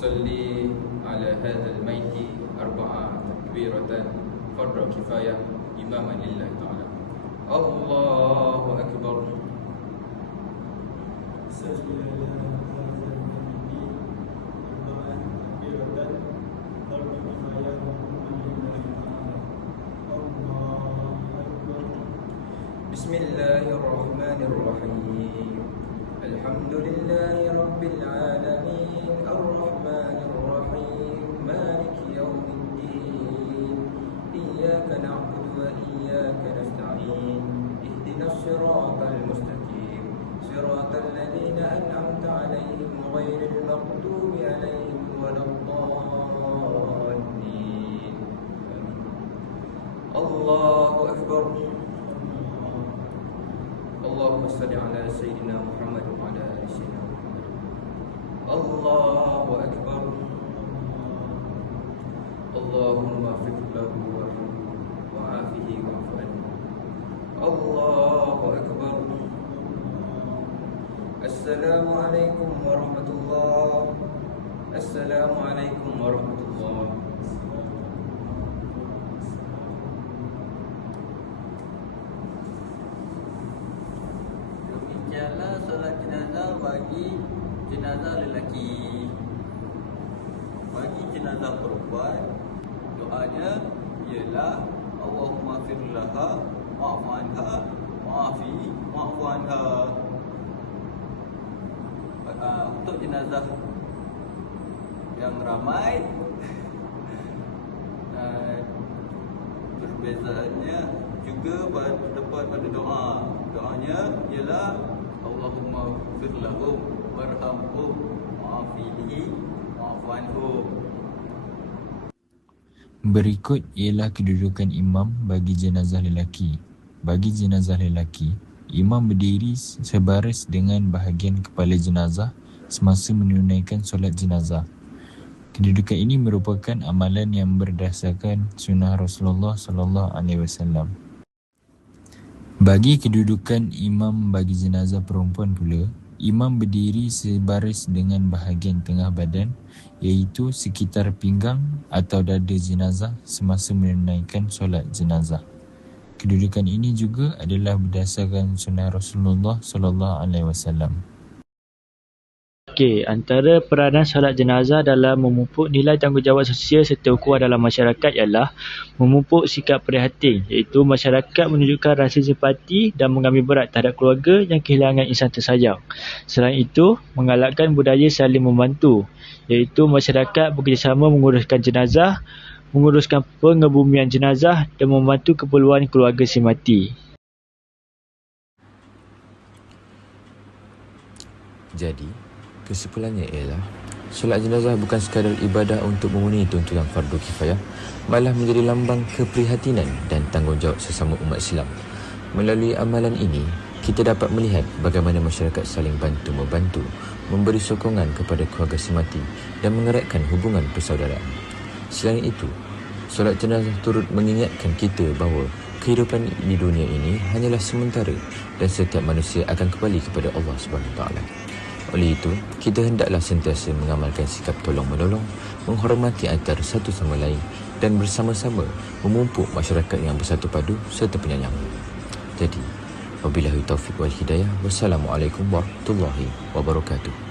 صلي على هذا الميت 4 تكبيرة فرض كفاية إماما لله تعالى. الله أكبر. بسم الله الرحمن الرحيم. الحمد لله رب العالمين الرحمن الرحيم مالك يوم الدين إياك نعبد وإياك نستعين اهدنا الصراط المستقيم صراط الذين أنعمت عليهم غير المغضوب عليهم ولا الضالين. الله أكبر. اللهم صل على سيدنا محمد وعلى آل سيدنا محمد. الله أكبر. اللهم اغفر له وارحمه وعافه واعف عنه. الله أكبر. السلام عليكم ورحمة الله. السلام عليكم ورحمة الله. Demikianlah solat jenazah bagi jenazah lelaki. Bagi jenazah perempuan, doanya ialah Allahumma ighfir laha wa'fu anha wa'fu anha. Untuk jenazah yang ramai, perbezaannya juga terdapat pada doa. Doanya ialah Allahumma ighfir lahum warhamhum wa'afihi wa'fu anhum. Berikut ialah kedudukan imam bagi jenazah lelaki. Bagi jenazah lelaki, imam berdiri sebaris dengan bahagian kepala jenazah semasa menunaikan solat jenazah. Kedudukan ini merupakan amalan yang berdasarkan sunnah Rasulullah SAW. Bagi kedudukan imam bagi jenazah perempuan pula, imam berdiri sebaris dengan bahagian tengah badan, iaitu sekitar pinggang atau dada jenazah semasa menunaikan solat jenazah. Kedudukan ini juga adalah berdasarkan sunnah Rasulullah SAW. Okey, antara peranan solat jenazah dalam memupuk nilai tanggungjawab sosial serta ukhuwah dalam masyarakat ialah memupuk sikap prihatin, iaitu masyarakat menunjukkan rasa simpati dan mengambil berat terhadap keluarga yang kehilangan insan tersayang. Selain itu, menggalakkan budaya saling membantu, iaitu masyarakat bekerjasama menguruskan jenazah, menguruskan pengebumian jenazah dan membantu keperluan keluarga si mati. Jadi, kesimpulannya ialah solat jenazah bukan sekadar ibadah untuk memenuhi tuntutan fardu kifayah, malah menjadi lambang keprihatinan dan tanggungjawab sesama umat Islam. Melalui amalan ini, kita dapat melihat bagaimana masyarakat saling bantu-membantu, memberi sokongan kepada keluarga si mati dan mengeratkan hubungan persaudaraan. Selain itu, solat jenazah turut mengingatkan kita bahawa kehidupan di dunia ini hanyalah sementara dan setiap manusia akan kembali kepada Allah SWT. Oleh itu, kita hendaklah sentiasa mengamalkan sikap tolong-menolong, menghormati antara satu sama lain dan bersama-sama memupuk masyarakat yang bersatu padu serta penyayang. Jadi, wabillahi taufiq wal hidayah. Wassalamualaikum warahmatullahi wabarakatuh.